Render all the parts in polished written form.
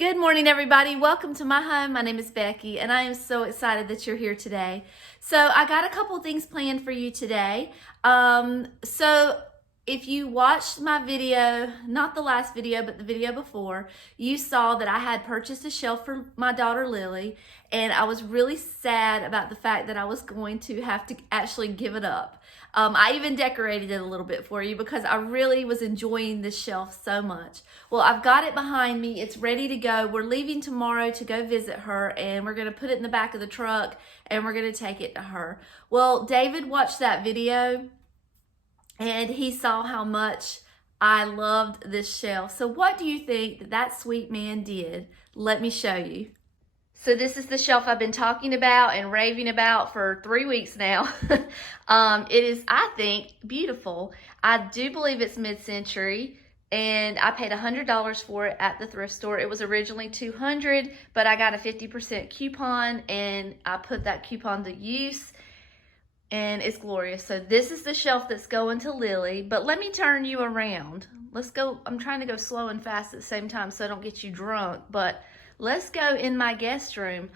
Good morning, everybody. Welcome to my home. My name is Becky, and I am so excited that you're here today. So I got a couple things planned for you today. So if you watched my video, not the last video, but the video before, you saw that I had purchased a shelf for my daughter Lily, and I was really sad about the fact that I was going to have to actually give it up. I even decorated it a little bit for you because I really was enjoying this shelf so much. Well, I've got it behind me. It's ready to go. We're leaving tomorrow to go visit her, and we're going to put it in the back of the truck, and we're going to take it to her. Well, David watched that video, and he saw how much I loved this shelf. So what do you think that sweet man did? Let me show you. So this is the shelf I've been talking about and raving about for 3 weeks now. It is, I think, beautiful. I do believe it's mid-century, and I paid $100 for it at the thrift store. It was originally $200, but I got a 50% coupon, and I put that coupon to use, and it's glorious. So this is the shelf that's going to Lily, but let me turn you around. Let's go. I'm trying to go slow and fast at the same time so I don't get you drunk, but let's go in my guest room.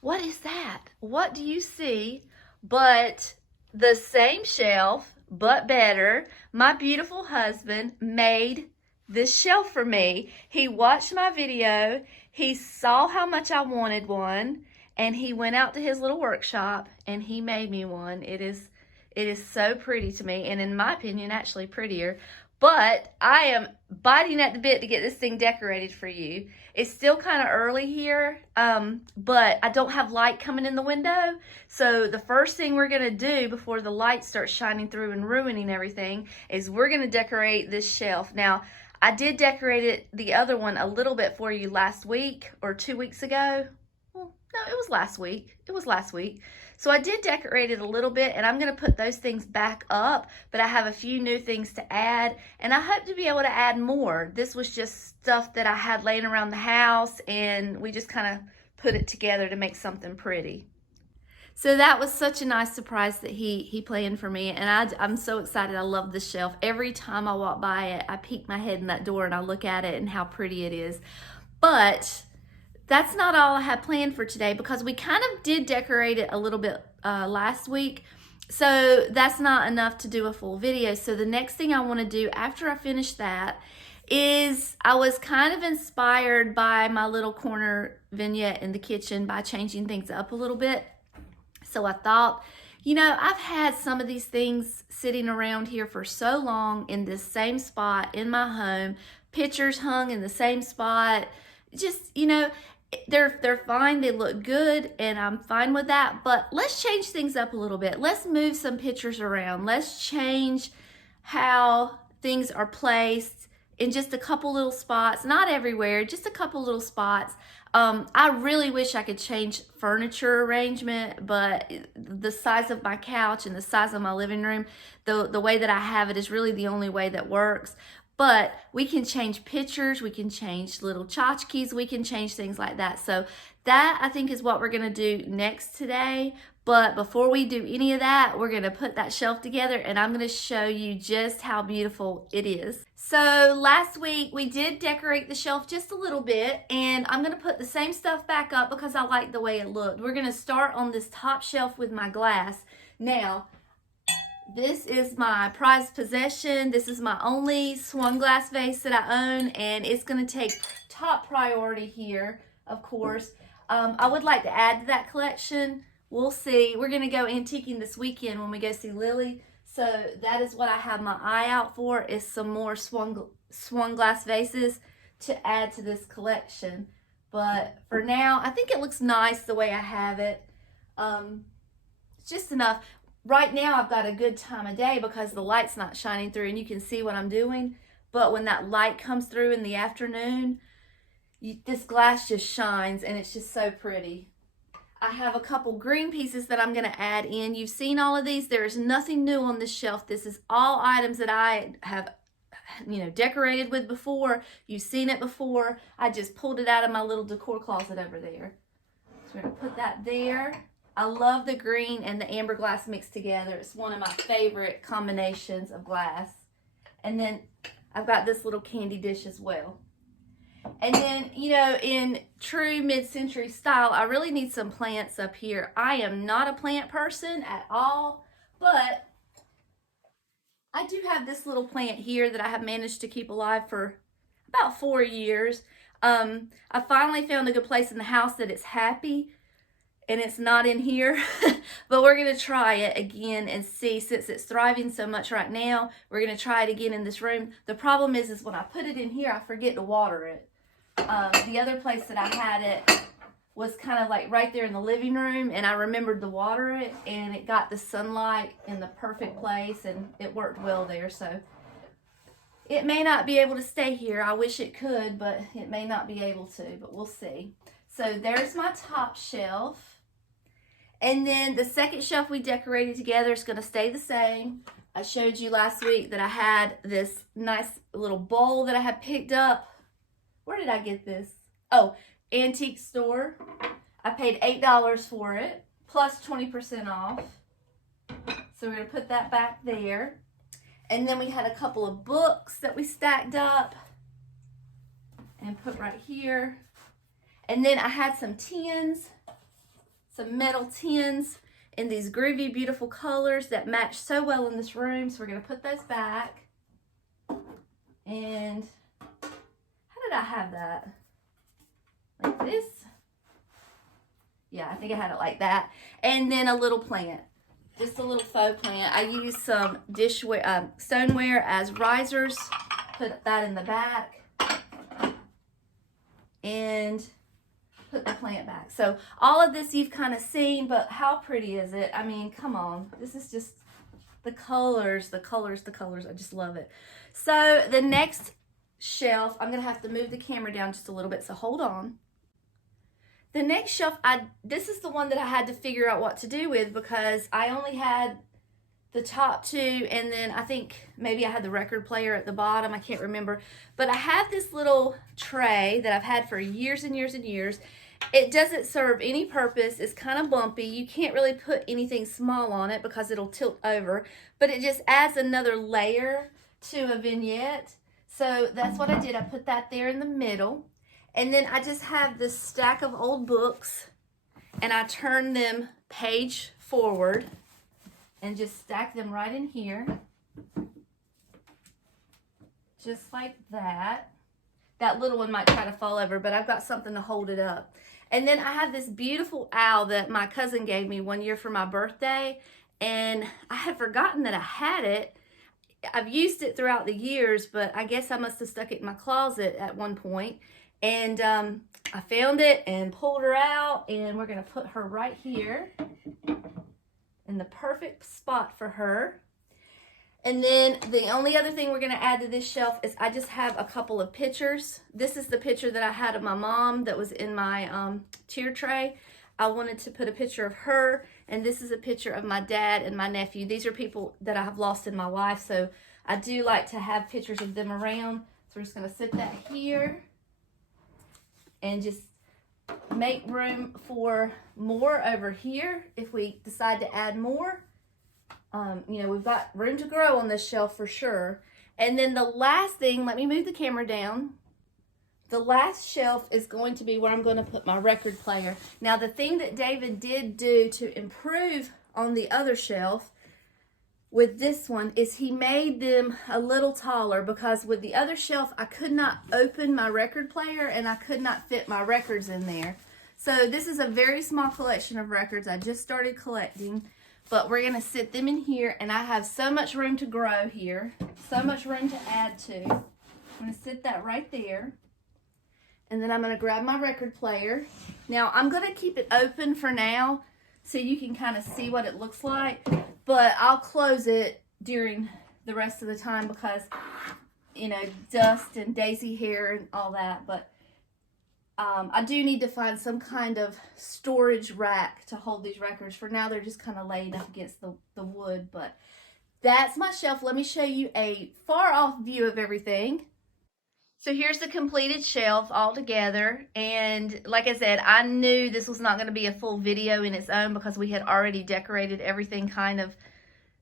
What is that? What do you see but the same shelf, but better? My beautiful husband made this shelf for me. He watched my video. He saw how much I wanted one, and he went out to his little workshop and he made me one. It is so pretty to me, and in my opinion, actually prettier. But I am biting at the bit to get this thing decorated for you. It's still kind of early here, but I don't have light coming in the window. So the first thing we're going to do before the light starts shining through and ruining everything is we're going to decorate this shelf. Now, I did decorate it, the other one, a little bit for you last week or 2 weeks ago. Well, no, it was last week. It was last week. So I did decorate it a little bit, and I'm going to put those things back up, but I have a few new things to add, and I hope to be able to add more. This was just stuff that I had laying around the house, and we just kind of put it together to make something pretty. So that was such a nice surprise that he planned for me, and I'm so excited. I love this shelf. Every time I walk by it, I peek my head in that door and I look at it and how pretty it is. But that's not all I had planned for today, because we kind of did decorate it a little bit last week. So that's not enough to do a full video. So the next thing I want to do after I finish that is, I was kind of inspired by my little corner vignette in the kitchen by changing things up a little bit. So I thought, you know, I've had some of these things sitting around here for so long in this same spot in my home, pictures hung in the same spot. Just, you know, they're fine, they look good, and I'm fine with that, but let's change things up a little bit. Let's move some pictures around. Let's change how things are placed in just a couple little spots, not everywhere, just a couple little spots. I really wish I could change furniture arrangement, but the size of my couch and the size of my living room, the way that I have it is really the only way that works. But we can change pictures, we can change little tchotchkes, we can change things like that. So that, I think, is what we're gonna do next today. But before we do any of that, we're gonna put that shelf together, and I'm gonna show you just how beautiful it is. So last week we did decorate the shelf just a little bit, and I'm gonna put the same stuff back up because I like the way it looked. We're gonna start on this top shelf with my glass. Now, this is my prized possession. This is my only swung glass vase that I own, and it's going to take top priority here, of course. I would like to add to that collection. We'll see. We're going to go antiquing this weekend when we go see Lily. So that is what I have my eye out for, is some more swung glass vases to add to this collection. But for now, I think it looks nice the way I have it. It's just enough. Right now, I've got a good time of day because the light's not shining through and you can see what I'm doing. But when that light comes through in the afternoon, this glass just shines, and it's just so pretty. I have a couple green pieces that I'm going to add in. You've seen all of these. There is nothing new on this shelf. This is all items that I have, you know, decorated with before. You've seen it before. I just pulled it out of my little decor closet over there. So we're going to put that there. I love the green and the amber glass mixed together. It's one of my favorite combinations of glass. And then I've got this little candy dish as well. And then, you know, in true mid-century style, I really need some plants up here. I am not a plant person at all, but I do have this little plant here that I have managed to keep alive for about 4 years. I finally found a good place in the house that it's happy and it's not in here, but we're gonna try it again and see. Since it's thriving so much right now, we're gonna try it again in this room. The problem is when I put it in here, I forget to water it. The other place that I had it was kind of like right there in the living room, and I remembered to water it, and it got the sunlight in the perfect place, and it worked well there. So it may not be able to stay here. I wish it could, but it may not be able to, but we'll see. So there's my top shelf. And then the second shelf we decorated together is going to stay the same. I showed you last week that I had this nice little bowl that I had picked up. Where did I get this? Oh, antique store. I paid $8 for it, plus 20% off. So we're going to put that back there. And then we had a couple of books that we stacked up and put right here. And then I had some tins, some metal tins in these groovy, beautiful colors that match so well in this room. So we're going to put those back. And how did I have that? Like this? Yeah, I think I had it like that. And then a little plant. Just a little faux plant. I used some stoneware as risers. Put that in the back. And put the plant back. So all of this you've kind of seen, but how pretty is it? I mean, come on. This is just the colors, the colors, the colors. I just love it. So the next shelf, I'm going to have to move the camera down just a little bit, so hold on. The next shelf, this is the one that I had to figure out what to do with because I only had the top two, and then I think maybe I had the record player at the bottom. I can't remember. But I have this little tray that I've had for years and years and years. It doesn't serve any purpose. It's kind of bumpy. You can't really put anything small on it because it'll tilt over. But it just adds another layer to a vignette. So that's what I did. I put that there in the middle. And then I just have this stack of old books, and I turn them page forward and just stack them right in here. Just like that. That little one might try to fall over, but I've got something to hold it up. And then I have this beautiful owl that my cousin gave me one year for my birthday, and I had forgotten that I had it. I've used it throughout the years, but I guess I must have stuck it in my closet at one point. And I found it and pulled her out, and we're going to put her right here in the perfect spot for her. And then the only other thing we're going to add to this shelf is I just have a couple of pictures. This is the picture that I had of my mom that was in my tier tray. I wanted to put a picture of her, and this is a picture of my dad and my nephew. These are people that I have lost in my life, so I do like to have pictures of them around. So we're just going to sit that here and just make room for more over here if we decide to add more. You know, we've got room to grow on this shelf for sure. And then the last thing, let me move the camera down. The last shelf is going to be where I'm going to put my record player. Now, the thing that David did do to improve on the other shelf with this one is he made them a little taller, because with the other shelf I could not open my record player and I could not fit my records in there. So this is a very small collection of records. I just started collecting, but we're going to sit them in here, and I have so much room to grow here, so much room to add to. I'm going to sit that right there, and then I'm going to grab my record player. Now I'm going to keep it open for now so you can kind of see what it looks like. But I'll close it during the rest of the time because, you know, dust and daisy hair and all that. But I do need to find some kind of storage rack to hold these records. For now, they're just kind of laid up against the wood. But that's my shelf. Let me show you a far off view of everything. So here's the completed shelf all together, and like I said, I knew this was not going to be a full video in its own because we had already decorated everything kind of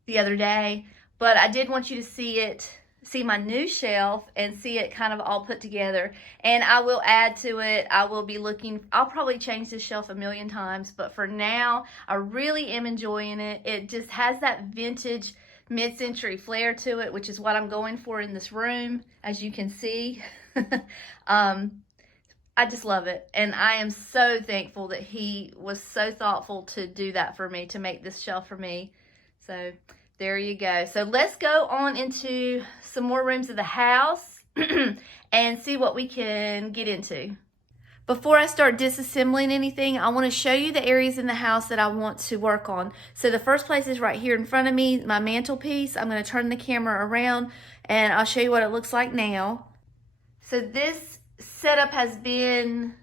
the other day, but I did want you to see it see my new shelf and see it kind of all put together. And I will add to it. I will be looking, I'll probably change this shelf a million times, but for now, I really am enjoying it. It just has that vintage mid-century flair to it, which is what I'm going for in this room, as you can see. I just love it, and I am so thankful that he was so thoughtful to do that for me, to make this shelf for me. So there you go. So let's go on into some more rooms of the house and see what we can get into. Before I start disassembling anything, I want to show you the areas in the house that I want to work on. So the first place is right here in front of me, my mantelpiece. I'm going to turn the camera around and I'll show you what it looks like now. So this setup has been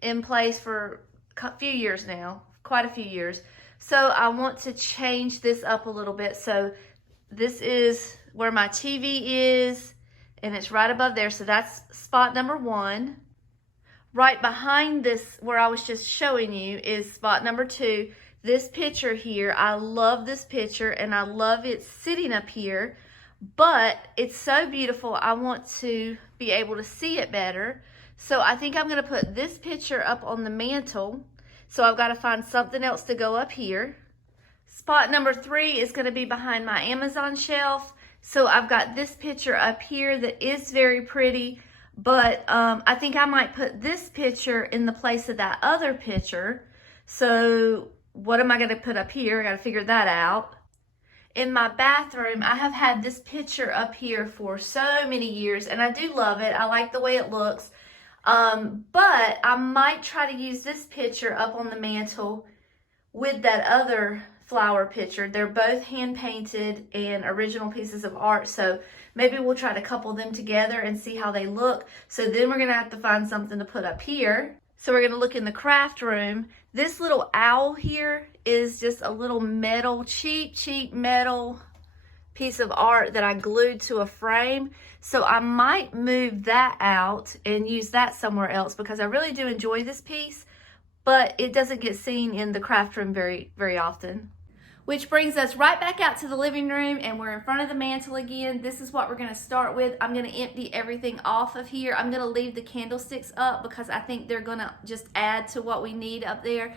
in place for a few years now, quite a few years. So I want to change this up a little bit. So this is where my TV is, and it's right above there. So that's spot number 1. Right behind this, where I was just showing you, is spot number 2. This picture here, I love this picture, and I love it sitting up here, but it's so beautiful. I want to be able to see it better. So I think I'm gonna put this picture up on the mantle. So I've got to find something else to go up here. Spot number 3 is going to be behind my Amazon shelf. So I've got this picture up here that is very pretty, but I think I might put this picture in the place of that other picture. So what am I going to put up here? I got to figure that out. In my bathroom, I have had this picture up here for so many years, and I do love it. I like the way it looks. But I might try to use this picture up on the mantle with that other flower picture. They're both hand painted and original pieces of art, so maybe we'll try to couple them together and see how they look. So then we're gonna have to find something to put up here. So we're gonna look in the craft room. This little owl here is just a little metal, cheap metal piece of art that I glued to a frame. So I might move that out and use that somewhere else, because I really do enjoy this piece, but it doesn't get seen in the craft room very often. Which brings us right back out to the living room, and we're in front of the mantle again. This is what we're gonna start with. I'm gonna empty everything off of here. I'm gonna leave the candlesticks up because I think they're gonna just add to what we need up there.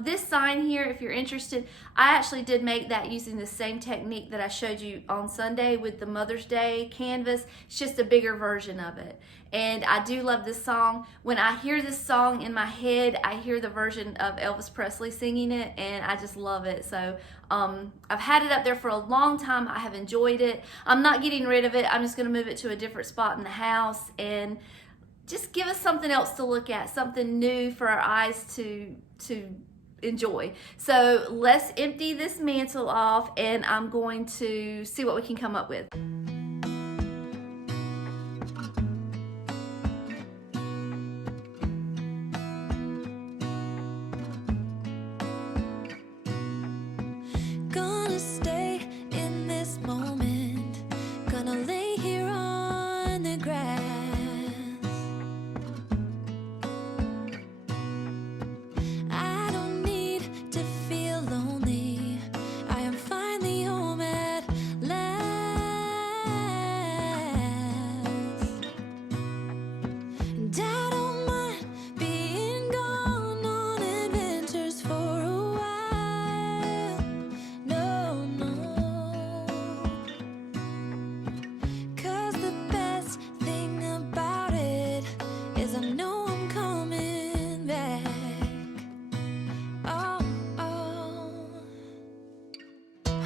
This sign here, if you're interested, I actually did make that using the same technique that I showed you on Sunday with the Mother's Day canvas. It's just a bigger version of it. And I do love this song. When I hear this song in my head, I hear the version of Elvis Presley singing it, and I just love it. So I've had it up there for a long time. I have enjoyed it. I'm not getting rid of it. I'm just gonna move it to a different spot in the house and just give us something else to look at, something new for our eyes to enjoy. So let's empty this mantle off, and I'm going to see what we can come up with.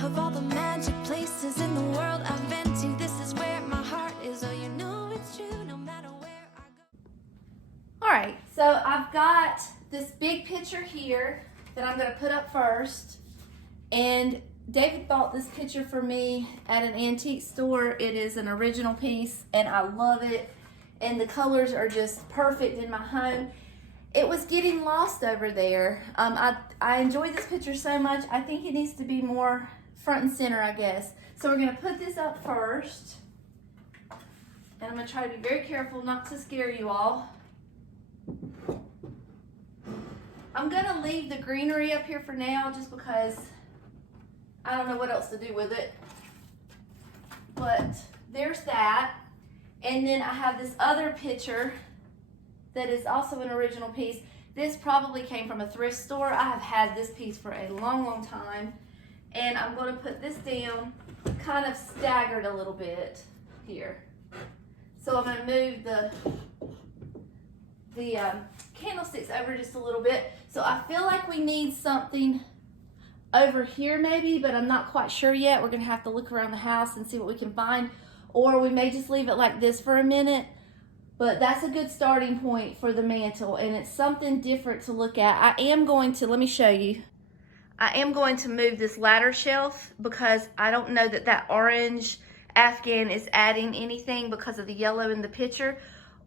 Of all the magic places in the world I've been to, this is where my heart is. Oh, you know it's true, no matter where I go. All right, so I've got this big picture here that I'm gonna put up first. And David bought this picture for me at an antique store. It is an original piece, and I love it. And the colors are just perfect in my home. It was getting lost over there. I enjoyed this picture so much. I think it needs to be more front and center, I guess. So we're gonna put this up first. And I'm gonna try to be very careful not to scare you all. I'm gonna leave the greenery up here for now just because I don't know what else to do with it. But there's that. And then I have this other picture that is also an original piece. This probably came from a thrift store. I have had this piece for a long, long time. And I'm going to put this down kind of staggered a little bit here. So I'm going to move the candlesticks over just a little bit. So I feel like we need something over here maybe, but I'm not quite sure yet. We're going to have to look around the house and see what we can find. Or we may just leave it like this for a minute. But that's a good starting point for the mantle, and it's something different to look at. I am going to, let me show you. I am going to move this ladder shelf because I don't know that that orange Afghan is adding anything because of the yellow in the picture.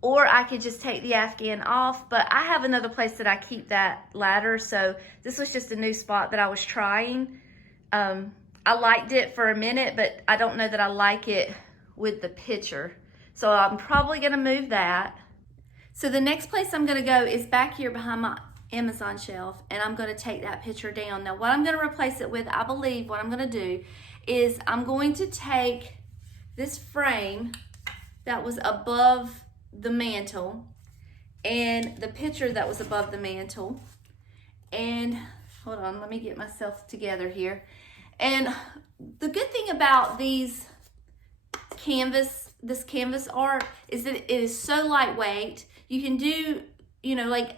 Or I could just take the Afghan off, but I have another place that I keep that ladder, so this was just a new spot that I was trying. I liked it for a minute, but I don't know that I like it with the picture. So I'm probably gonna move that. So the next place I'm gonna go is back here behind my Amazon shelf, and I'm gonna take that picture down. Now what I'm gonna replace it with, I believe what I'm gonna do is I'm going to take this frame that was above the mantle and the picture that was above the mantle, and hold on, let me get myself together here. And the good thing about this canvas art is that it is so lightweight. You can do, you know, like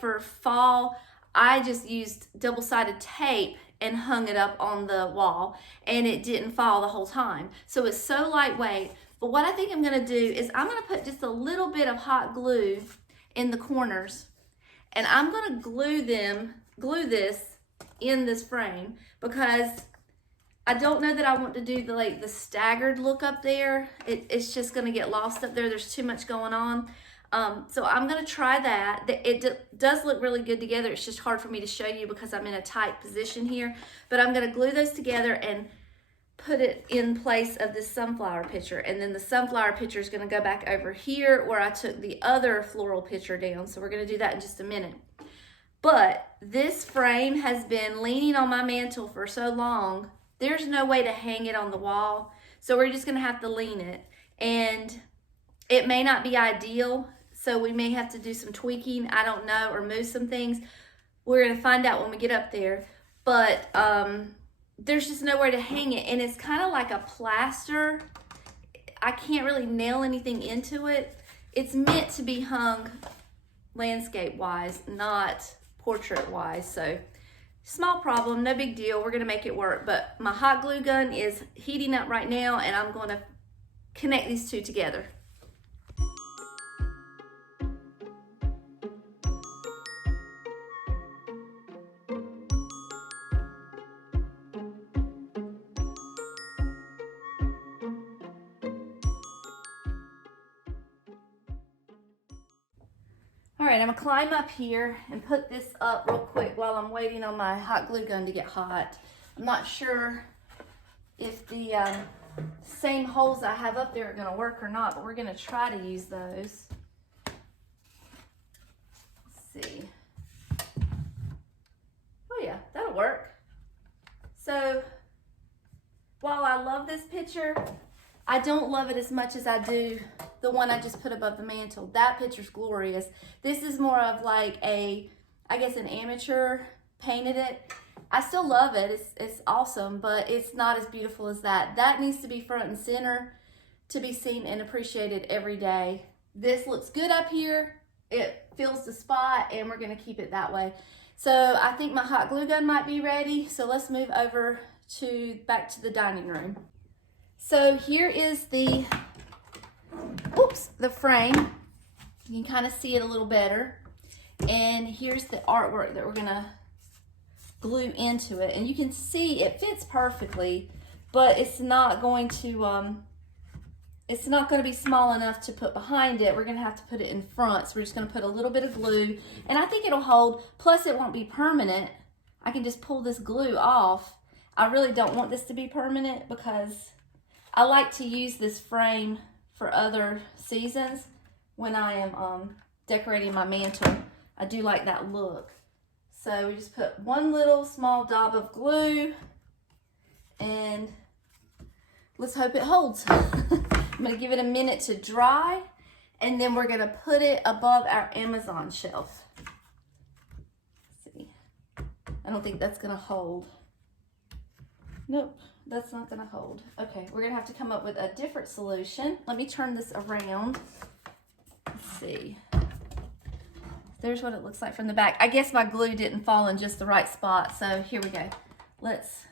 for fall, I just used double-sided tape and hung it up on the wall, and it didn't fall the whole time. So it's so lightweight. But what I think I'm gonna do is I'm gonna put just a little bit of hot glue in the corners, and I'm gonna glue this in this frame because I don't know that I want to do the staggered look up there. It's just gonna get lost up there. There's too much going on. So I'm gonna try that. It does look really good together. It's just hard for me to show you because I'm in a tight position here. But I'm gonna glue those together and put it in place of this sunflower picture, and then the sunflower picture is going to go back over here where I took the other floral picture down. So we're going to do that in just a minute. But this frame has been leaning on my mantle for so long, there's no way to hang it on the wall. So we're just going to have to lean it, and it may not be ideal, so we may have to do some tweaking, I don't know, or move some things. We're going to find out when we get up there. But there's just nowhere to hang it, and it's kind of like a plaster. I can't really nail anything into it. It's meant to be hung landscape wise, not portrait wise. So small problem, no big deal. We're gonna make it work. But my hot glue gun is heating up right now, and I'm gonna connect these two together. All right, I'm gonna climb up here and put this up real quick while I'm waiting on my hot glue gun to get hot. I'm not sure if the same holes I have up there are gonna work or not, but we're gonna try to use those. Let's see. Oh yeah, that'll work. So while I love this picture, I don't love it as much as I do the one I just put above the mantle. That picture's glorious. This is more of like I guess an amateur painted it. I still love it. It's awesome, but it's not as beautiful as that. That needs to be front and center to be seen and appreciated every day. This looks good up here. It fills the spot, and we're gonna keep it that way. So I think my hot glue gun might be ready. So let's move over back to the dining room. So here is the frame. You can kind of see it a little better. And here's the artwork that we're gonna glue into it. And you can see it fits perfectly, but it's not going to be small enough to put behind it. We're gonna have to put it in front. So we're just gonna put a little bit of glue, and I think it'll hold. Plus it won't be permanent. I can just pull this glue off. I really don't want this to be permanent because I like to use this frame for other seasons when I am decorating my mantle. I do like that look. So we just put one little small dab of glue, and let's hope it holds. I'm gonna give it a minute to dry, and then we're gonna put it above our Amazon shelf. Let's see. I don't think that's gonna hold. Nope, that's not gonna hold. Okay, we're gonna have to come up with a different solution. Let me turn this around. Let's see. There's what it looks like from the back. I guess my glue didn't fall in just the right spot, so here we go. Let's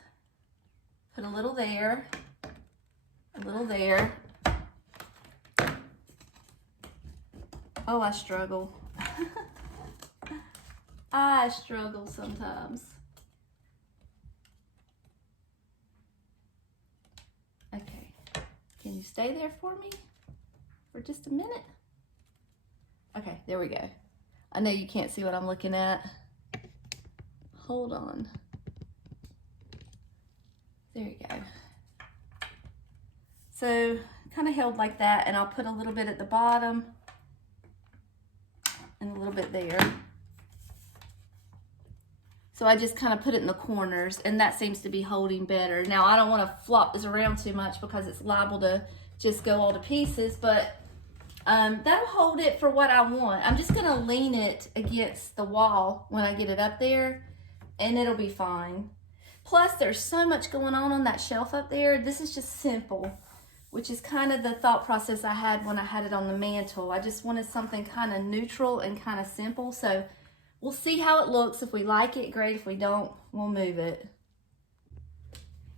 put a little there, a little there. Oh, I struggle. I struggle sometimes. Okay, can you stay there for me for just a minute? Okay, there we go. I know you can't see what I'm looking at. Hold on. There you go. So kind of held like that, and I'll put a little bit at the bottom and a little bit there. So I just kind of put it in the corners, and that seems to be holding better. Now I don't want to flop this around too much because it's liable to just go all to pieces, but that'll hold it for what I want. I'm just gonna lean it against the wall when I get it up there, and it'll be fine. Plus, there's so much going on that shelf up there. This is just simple, which is kind of the thought process I had when I had it on the mantle. I just wanted something kind of neutral and kind of simple. So we'll see how it looks. If we like it, great. If we don't, we'll move it.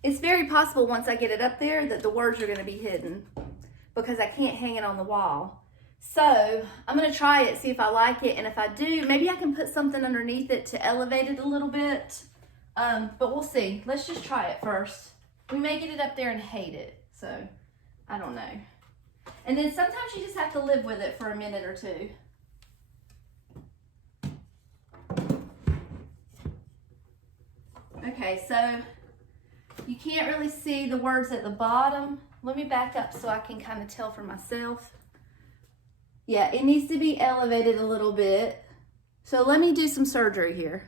It's very possible once I get it up there that the words are gonna be hidden because I can't hang it on the wall. So I'm gonna try it, see if I like it, and if I do, maybe I can put something underneath it to elevate it a little bit. But we'll see. Let's just try it first. We may get it up there and hate it, so I don't know. And then sometimes you just have to live with it for a minute or two. Okay, so you can't really see the words at the bottom. Let me back up so I can kind of tell for myself. Yeah, it needs to be elevated a little bit. So let me do some surgery here.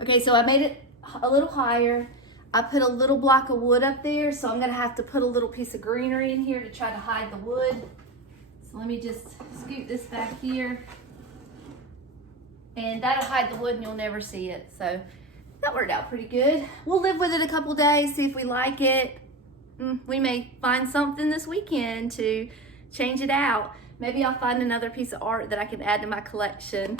Okay, so I made it a little higher. I put a little block of wood up there, so I'm gonna have to put a little piece of greenery in here to try to hide the wood. So let me just scoot this back here. And that'll hide the wood and you'll never see it. So that worked out pretty good. We'll live with it a couple days, see if we like it. We may find something this weekend to change it out. Maybe I'll find another piece of art that I can add to my collection.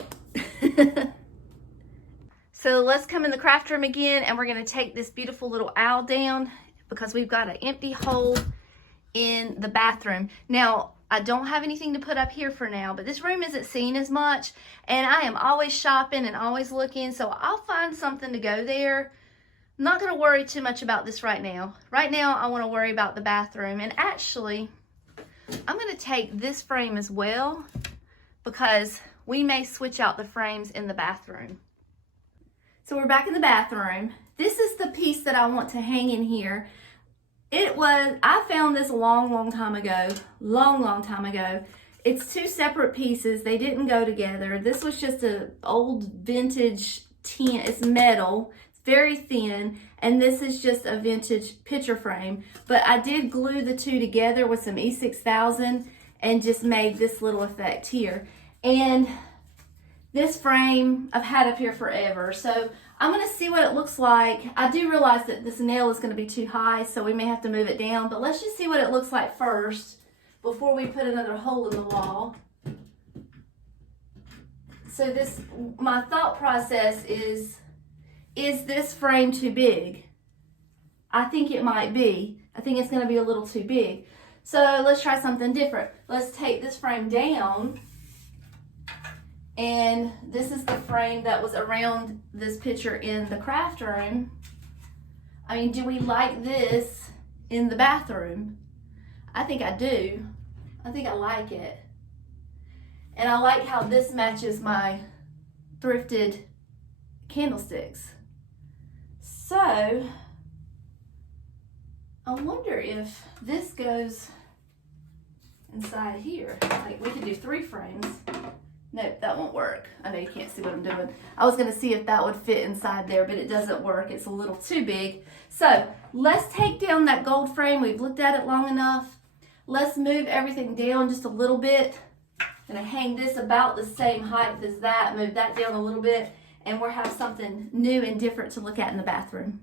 So let's come in the craft room again, and we're gonna take this beautiful little owl down because we've got an empty hole in the bathroom. Now, I don't have anything to put up here for now, but this room isn't seen as much, and I am always shopping and always looking, so I'll find something to go there. I'm not gonna worry too much about this right now. Right now, I wanna worry about the bathroom, and actually, I'm gonna take this frame as well because we may switch out the frames in the bathroom. So we're back in the bathroom. This is the piece that I want to hang in here. I found this a long time ago. Long time ago. It's two separate pieces. They didn't go together. This was just an old vintage tin. It's metal. It's very thin. And this is just a vintage picture frame. But I did glue the two together with some E6000 and just made this little effect here. And this frame I've had up here forever, so I'm gonna see what it looks like. I do realize that this nail is gonna be too high, so we may have to move it down, but let's just see what it looks like first before we put another hole in the wall. So my thought process is this frame too big? I think it might be. I think it's gonna be a little too big. So let's try something different. Let's take this frame down. And this is the frame that was around this picture in the craft room. I mean, do we like this in the bathroom? I think I do. I think I like it. And I like how this matches my thrifted candlesticks. So, I wonder if this goes inside here. Like, we could do 3 frames. Nope, that won't work. I know you can't see what I'm doing. I was gonna see if that would fit inside there, but it doesn't work. It's a little too big. So let's take down that gold frame. We've looked at it long enough. Let's move everything down just a little bit. I'm gonna hang this about the same height as that, move that down a little bit, and we'll have something new and different to look at in the bathroom.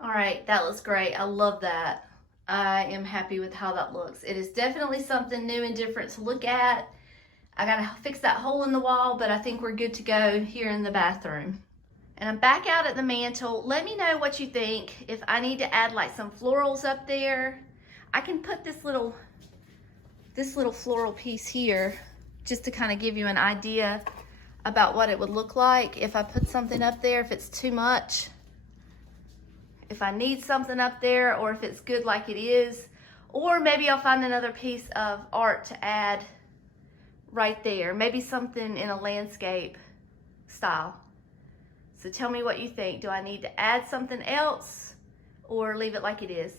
All right, that looks great. I love that. I am happy with how that looks. It is definitely something new and different to look at. I gotta fix that hole in the wall, but I think we're good to go here in the bathroom. And I'm back out at the mantle. Let me know what you think. If I need to add like some florals up there, I can put this little floral piece here just to kind of give you an idea about what it would look like if I put something up there, if it's too much, if I need something up there, or if it's good like it is. Or maybe I'll find another piece of art to add right there. Maybe something in a landscape style. So tell me what you think. Do I need to add something else or leave it like it is?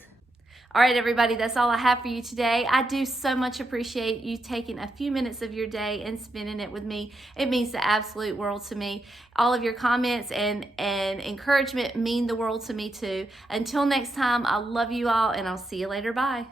All right, everybody, that's all I have for you today. I do so much appreciate you taking a few minutes of your day and spending it with me. It means the absolute world to me. All of your comments and encouragement mean the world to me too. Until next time, I love you all, and I'll see you later. Bye.